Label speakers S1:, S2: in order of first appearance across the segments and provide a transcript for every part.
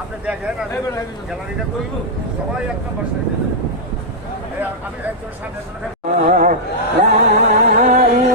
S1: আপনি দেখেন আমি গ্যালারিটা করব সবাই এক নম্বর থাকব। আমি একজন সামনে সামনে থাকব। এই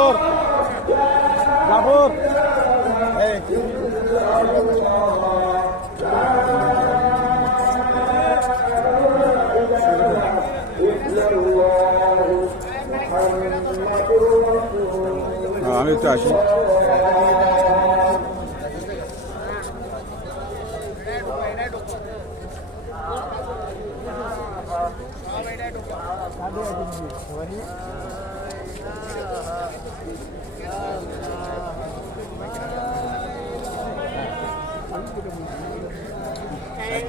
S2: জাফর জাফর এই আমি একটু আসি।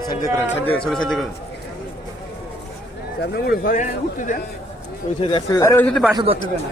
S2: সাইড করেন সাইড ছবি সাইড করেন।
S1: সামনে উঠে ঘরে উঠতে দেন।
S2: ওই সাইড এক সাইড।
S1: আরে ওই যদি বাসা ধরতে দেন না।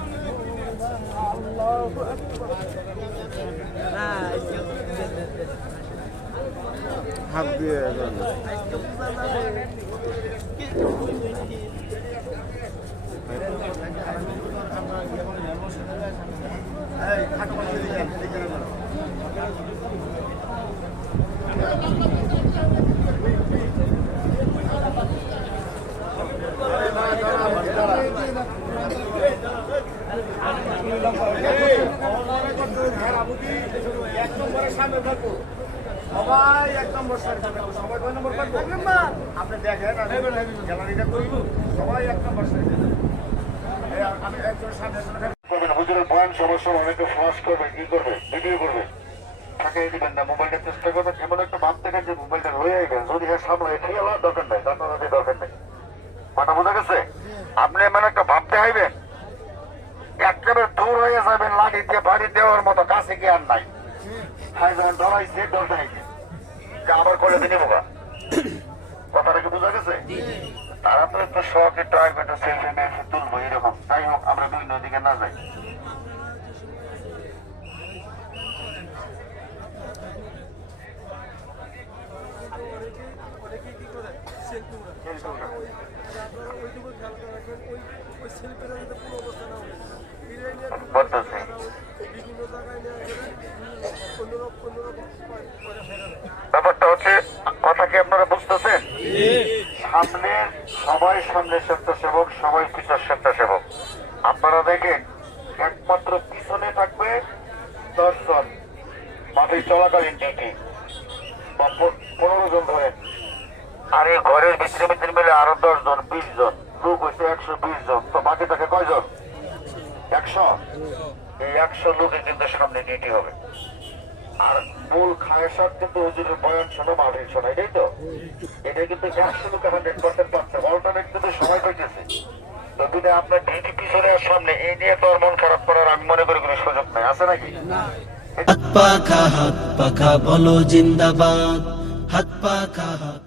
S2: হাত দিয়ে
S1: এক নম্বরের সামনে থাকব সবাই এক নম্বর সবাই কয় নম্বর থাকব আপনি দেখেন আমি গ্যালারিটা করব সবাই এক নম্বর সারিতে থাকব। এই আমি একজন সামনে সামনে
S3: করবেন হুজুরের বয়ান সমস্যা অনেকে ফ্লাশ করবে কি করবে ভিডিও করবে। ফাঁকিয়ে দিবেন না মোবাইলটা চেষ্টা করবেন এমন একটা ভাব দেখেন যে মোবাইলটা রয়ে গেছে যদি এর সামনে ঠিক হওয়ার দরকার নেই তার দরকার নেই। কথা বোঝা গেছে? আপনি এমন একটা ভাব দেখাইবেন একেবারে দূর হয়ে যাবেন লাঠি দিয়ে বাড়ি দেওয়ার মতো কাছে কি আর নাই? যাবেন ধরাইছে দেখাইছে আবার করে দিনে বোকা কথাটা কি বোঝা গেছে? তারা তো একটু শখ একটু আসবে একটু সেলফি মেলফি তুলবো এরকম। তাই হোক আমরা বিভিন্ন দিকে না যাই। বলতেছি কথা কি বুঝতেছেন সামনে সবাই সামনে স্বেচ্ছাসেবক, সবাই পিছর স্বেচ্ছাসেবক। আপনারা দেখেন, একমাত্র পিছনে থাকবে দশজন মাঠে চলাকালীন ডিউটি বা পনেরো জন ধরেন আর এই ঘরের ভিতরে ভিতরে মিলে আরও দশ জন বিশ জন, লোক হয়েছে একশো বিশ জন। তো বাকি থাকে কয়জন? একশো? এই একশো লোকে কিন্তু সামনে ডিউটি হবে। আর মূল খায়সার কিন্তু হুজুরের বয়ান শোনো মাহফিল শোনো, এটাই তো? এটা কিন্তু একশো লোক হান্ড্রেড পার্সেন্ট পাচ্ছে। অল্টারনেট কিন্তু সময় পাইতেছে তো যদি আপনার ডিটি পিছনে সামনে এই নিয়ে তো মন খারাপ করার আমি মনে করি কোনো সুযোগ নাই। আছে নাকি?
S4: হাত পাখা হাত পাখা বলো জিন্দাবাদ। হাত পাখা হাত